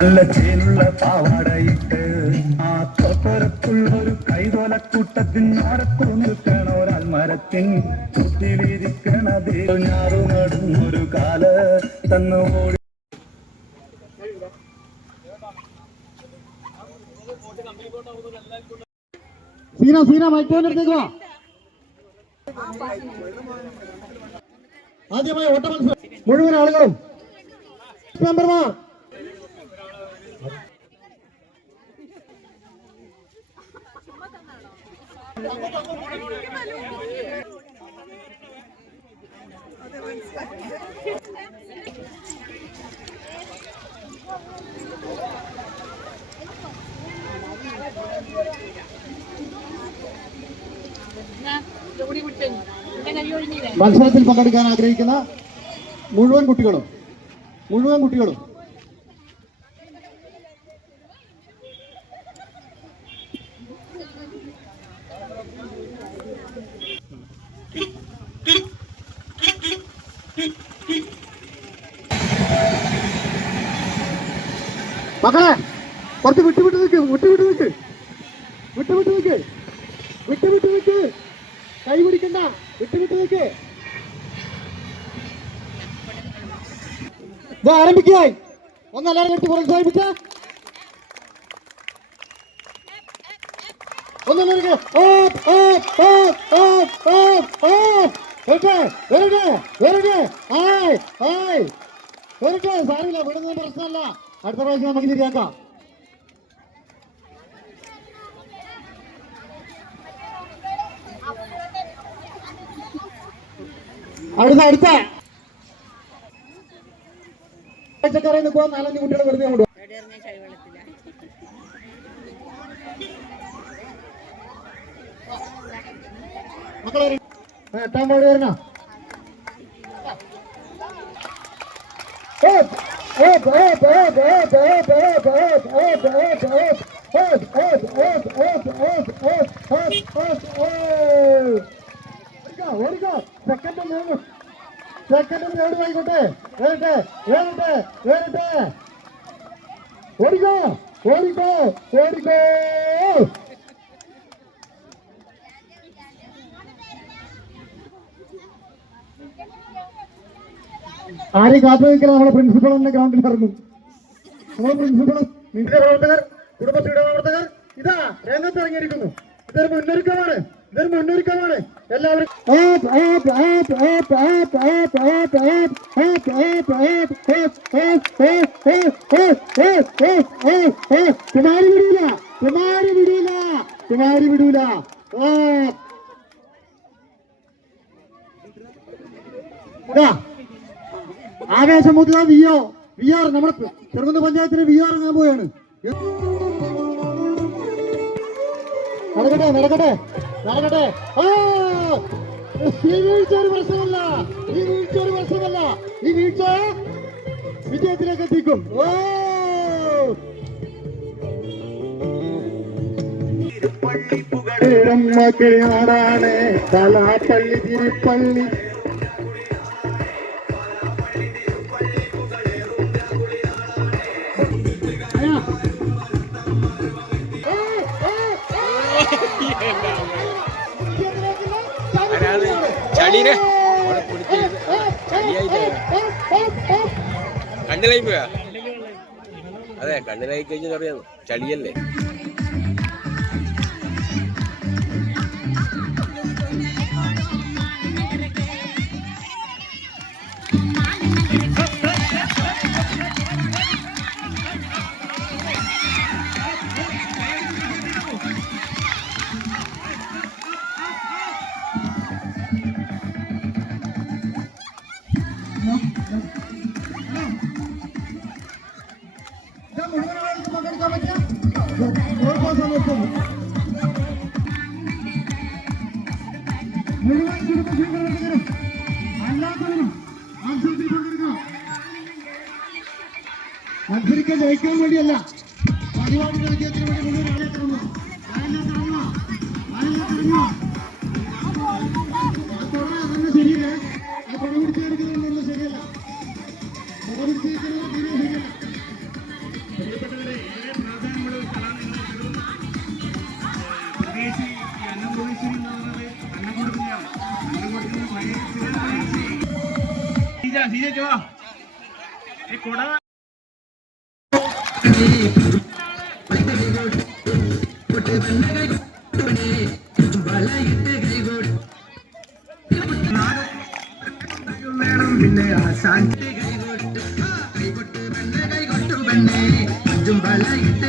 നല്ല ചേലുള്ള പാവാടയിട്ട് ആ തൊട്ടരത്തുള്ള ഒരു കൈതോലക്കൂട്ടത്തിൻ മാറത്തു നിൽക്കണ ഒരാൾ മരത്തിൻ ചുറ്റിലിരിക്കണ ഞാറു നടുന്നൊരു കാല തന്നു ഓടി. സീന സീന മൈക്കോന്റെ വാ. ആദ്യമായി ഓട്ട മത്സരം. മുഴുവൻ ആളുകളും. മെമ്പർമാർ മത്സരത്തിൽ പങ്കെടുക്കാൻ ആഗ്രഹിക്കുന്ന മുഴുവൻ കുട്ടികളും മുഴുവൻ കുട്ടികളും മക്കളെ കുറച്ച് വിട്ടു വിട്ട് നിൽക്ക് വിട്ടു വിട്ട് നിൽക്ക് വിട്ടു വിട്ട് നിൽക്ക് വിട്ടു വിട്ട് നിൽക്ക് കൈ പിടിക്കണ്ട. വിട്ടു വിട്ട് നിൽക്ക് ഇത് ആരംഭിക്കായി ഒന്നല്ലാതെ വിട്ട് പ്രോത്സാഹിപ്പിച്ച. ഒന്നല്ലേ ഓപ്പ് ഓപ്പ് വരട്ടെ വരട്ടെ വരട്ടെ. ആയ് ആയ്. വരട്ടെ സാരമില്ല വിടുന്നത് പ്രശ്നമല്ല. അടുത്ത പ്രാവശ്യം നമുക്ക് ശരിയാക്കാം അടുത്ത അടുത്ത. പച്ചക്കറി നിൽക്കുവാൻ നാലഞ്ച് കുട്ടികൾ വെറുതെ മക്കളെ എട്ടാം പാടി വരണ? സെക്കൻഡ് മൂന്ന് സെക്കൻഡ് എവിടെ ആയിക്കോട്ടെ വേറട്ടെ വേറട്ടെ വേറട്ടെ ഓടിക്കോ ഓടിക്കോ ഓടിക്കോ ആരെയും കാത്തു നിൽക്കാൻ നമ്മുടെ പ്രിൻസിപ്പൾ തന്നെ ഗ്രൗണ്ടിൽ ഇറങ്ങും നമ്മുടെ പ്രവർത്തകർ കുടുംബശ്രീയുടെ പ്രവർത്തകർ ഇതാ രംഗത്ത് ഇറങ്ങിയിരിക്കുന്നു ഇതൊരു മുന്നൊരുക്കമാണ് ഇതൊരു മുന്നൊരുക്കമാണ് എല്ലാവരും പിമാരി വിടൂല പിമാരി ആപ്പ്, മുതല വി ഒ വി ആർ നമ്മുടെ ചെറുകുന്ന് പഞ്ചായത്തിന് വി ആർ ഇറങ്ങാൻ പോവാണ് നടക്കട്ടെ നടക്കട്ടെ. നടക്കട്ടെ! ഈ വീഴ്ച ഒരു പ്രശ്നമല്ല. ഈ വീഴ്ച ഒരു പ്രശ്നമല്ല. ഈ വീഴ്ച വിജയത്തിലേക്ക് എത്തിക്കും. ഓ! മക്കളാണ് കലാപ്പള്ളി തിരുപ്പള്ളി. ചളീനെ? കണ്ണിലായി പോയാ അതെ കണ്ണിലായി കഴിഞ്ഞു അറിയാം. ചളിയല്ലേ? പരിപാടിയുടെ വിജയത്തിന് വേണ്ടി മുഴുവൻ ആലോചിക്കുന്നു ആലോചിക്കുന്നു ആലോചിക്കുന്നു അതൊന്നും ശരിയല്ലേ. ആ പണം പിടിച്ചെടുക്കുന്നതൊന്നും ശരിയല്ല. പണം പിടിച്ചെടുക്കുന്നത് തീരെ ശരിയല്ല. സീരിയസ് വാ ഈ കൊടാ சாந்தி கைகொட்டு கைகொட்டு வெண்ணை கைகொட்டு வெண்ணை. அஞ்சும் பல இட்டு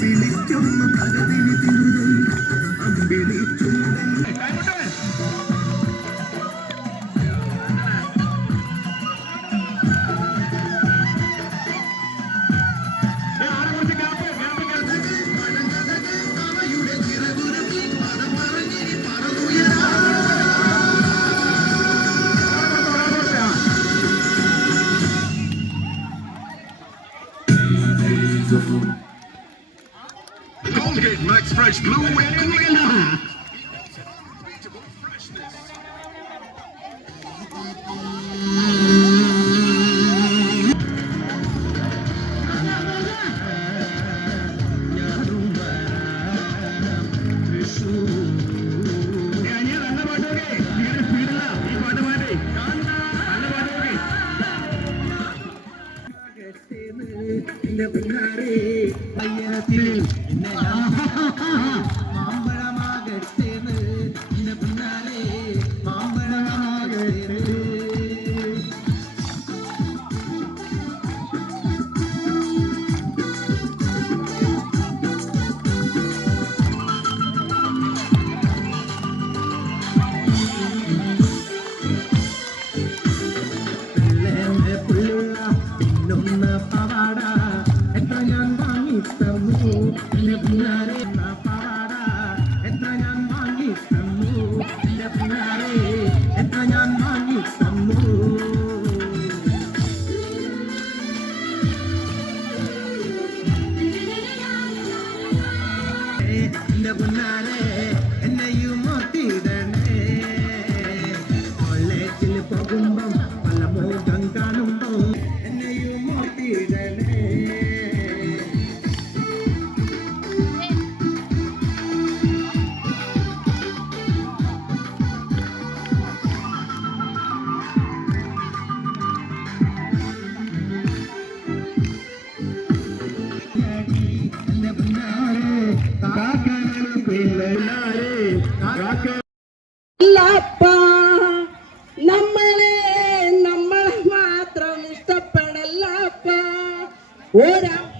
വിളിക്കുന്നു. ഭഗതിന് തിരു Colgate Max Fresh Blue with Cooling இந்த பின்னாரு ஐயத்தில் என்ன மாம்பழமாக சேர்ந்து இந்த பின்னாலே மாம்பழமாக சேர்ந்து இன்னொன்னு Pina Pina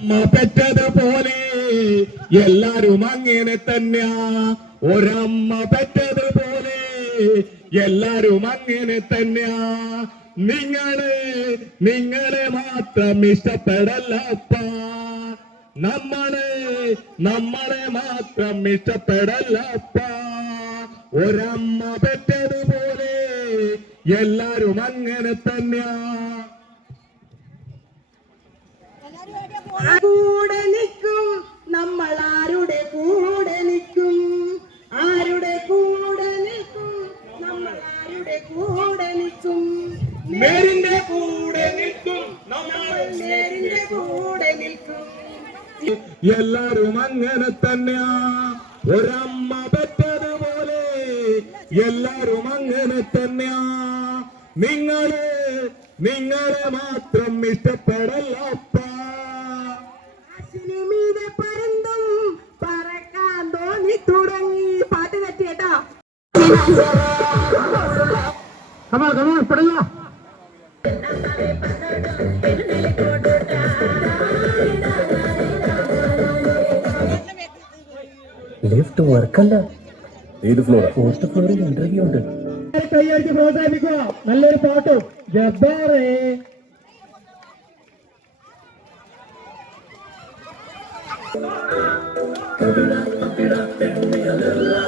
അമ്മ പെറ്റതുപോലെ എല്ലാരും അങ്ങനെ തന്നെയാ. ഒരമ്മ പെറ്റതുപോലെ എല്ലാരും അങ്ങനെ തന്നെയാ. നിങ്ങൾ നിങ്ങളെ മാത്രം ഇഷ്ടപ്പെടല്ലപ്പ നമ്മളെ നമ്മളെ മാത്രം ഇഷ്ടപ്പെടല്ലപ്പ ഒരമ്മ പെറ്റതുപോലെ എല്ലാരും അങ്ങനെ തന്നെയാ. കൂടെ നിൽക്കും. നേരിന്റെ കൂടെ നിൽക്കും. നമ്മൾ നേരിന്റെ കൂടെ നിൽക്കും. എല്ലാരും അങ്ങനെ തന്നെയാ. ഒരമ്മ പറ്റതുപോലെ എല്ലാരും അങ്ങനെ തന്നെയാ. നിങ്ങളെ നിങ്ങളെ മാത്രം ഇഷ്ടപ്പെടല്ലപ്പ പരന്തും പറക്കാൻ തോന്നി തുടങ്ങി. പാട്ട് തെറ്റിയേട്ടാ. കമാ കമാ പടങ്ങോ ലിഫ്റ്റ് വർക്കല്ല ഏത് ഫ്ലോർ ഫോർത്ത് ഫ്ലോറിൽ ഇന്റർവ്യൂ ഉണ്ട്. കൈയടിച്ച് പ്രോത്സാഹിപ്പിക്കുക. നല്ലൊരു പാട്ടും. ജബ്ബാറേ. सोना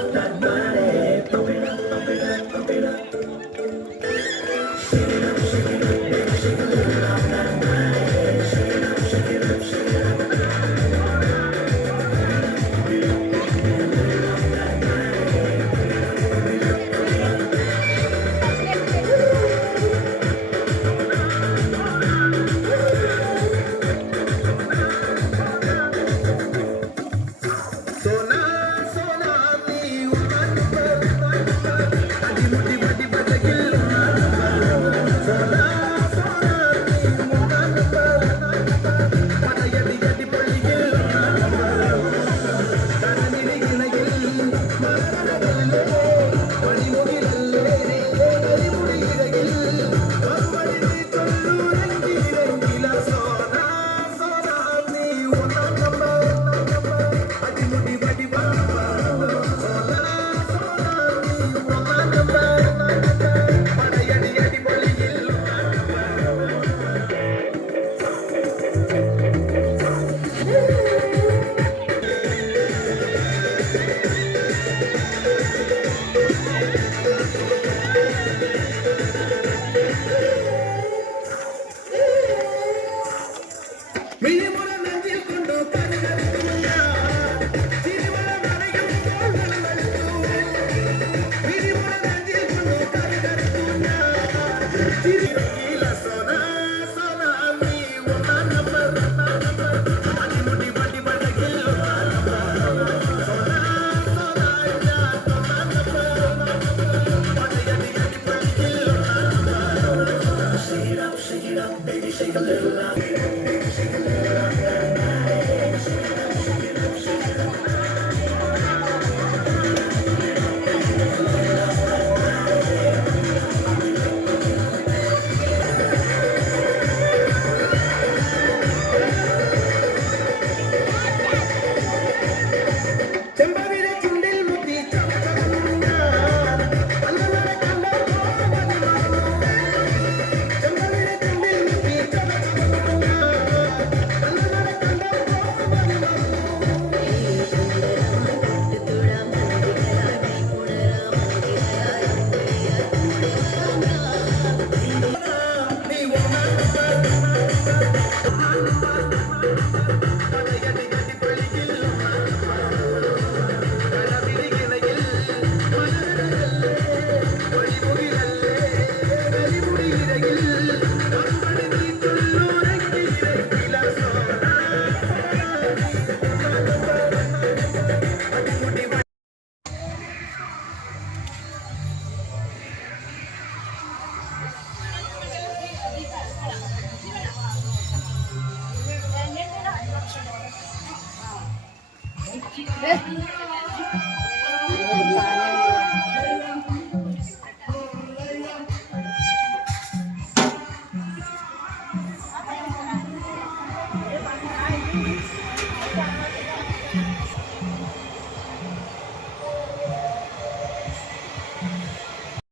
ustedes